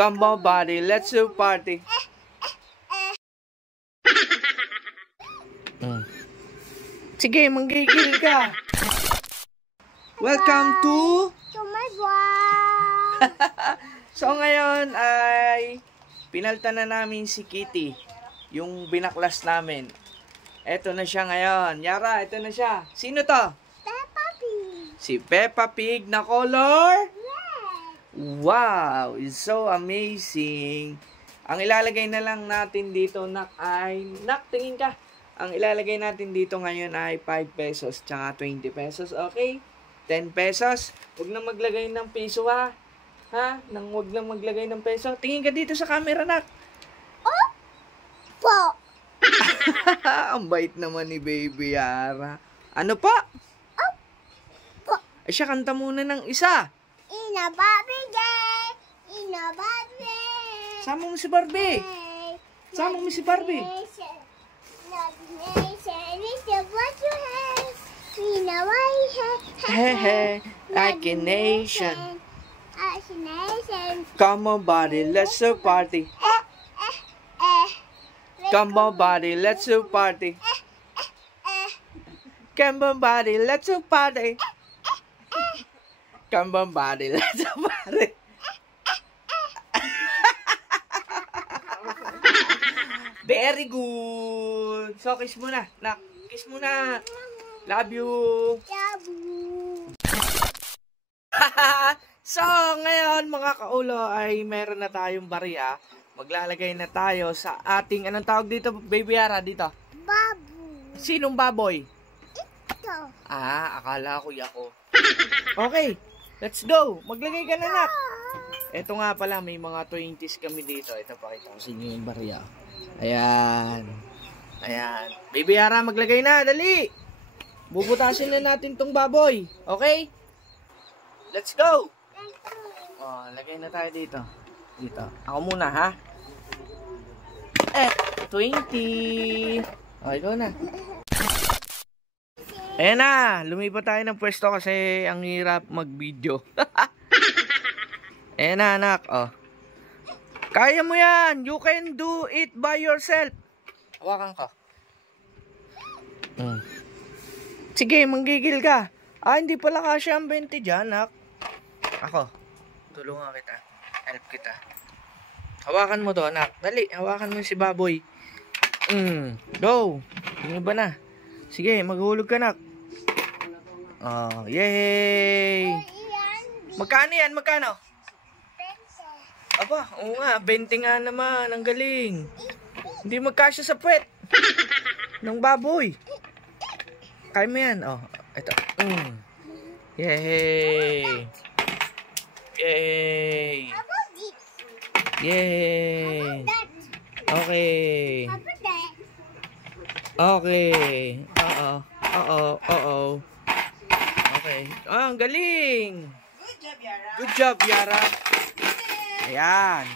Come on, buddy. Let's do party. Sige, manggigil ka. Welcome to my vlog. So ngayon ay pinalta na namin si Kitty, yung binaklas namin. Eto na siya ngayon. Yara, eto na siya. Sino to? Peppa Pig. Si Peppa Pig na color? Red. Wow, it's so amazing. Ang ilalagay na lang natin dito tingin ka. Ang ilalagay natin dito ngayon ay 5 pesos tsaka 20 pesos, okay? 10 pesos. Huwag na maglagay ng piso ha. Ha? Huwag lang maglagay ng peso. Tingin ka dito sa camera, nak. Oh! Po. Ang bait naman ni Baby Yara. Ano pa? Oh! Po. Ay siya, kanta muna ng isa. In a Barbie day. In a Barbie. Sama mo si Barbie. Sama mo si Barbie. Hey, like a nation. Come on, buddy, let's do party. Come on, buddy, let's do party. Come on, buddy, let's do party. Come on, buddy, let's do party. Very good. So, kiss muna. Nak, kiss muna. Love you. Love you. So, ngayon mga kaulo ay meron na tayong barya. Maglalagay na tayo sa ating, anong tawag dito, Baby Yara, dito? Baboy. Sinong baboy? Ito. Akala ko yako. Okay, let's go. Maglagay ka na, nak. Ito nga pala, may mga 20s kami dito. Ito, pakita ko sa inyo yung barya. Ayan. Ayan. Baby Yara, maglagay na. Dali. Bubutasin na natin tong baboy. Okay? Let's go. Oh, lagay na tayo dito. Dito. Ako muna, ha? 20. Oh, ikaw na. Ayan na. Lumipat tayo ng pwesto kasi ang hirap mag-video. Ayan na, anak. Oh. Kaya mo yan. You can do it by yourself. Hawakan ka. Sige, manggigil ka. Hindi pala kasya ang 20 dyan, anak. Ako. Tulungan kita. Help kita. Hawakan mo to, anak. Dali, hawakan mo si baboy. Go. Hindi ba na? Sige, maghulog ka, anak. Oh, yay. Magkano yan? Magkano? Aba, oo nga, 20 nga naman. Ang galing. Hindi magkasya sa puwet ng baboy. Kaya mo yan. Oh, ito. Yay. Yay. Yay. Okay. Okay. Okay. Ang galing. Good job, Yara. Good job, Yara. Ayan.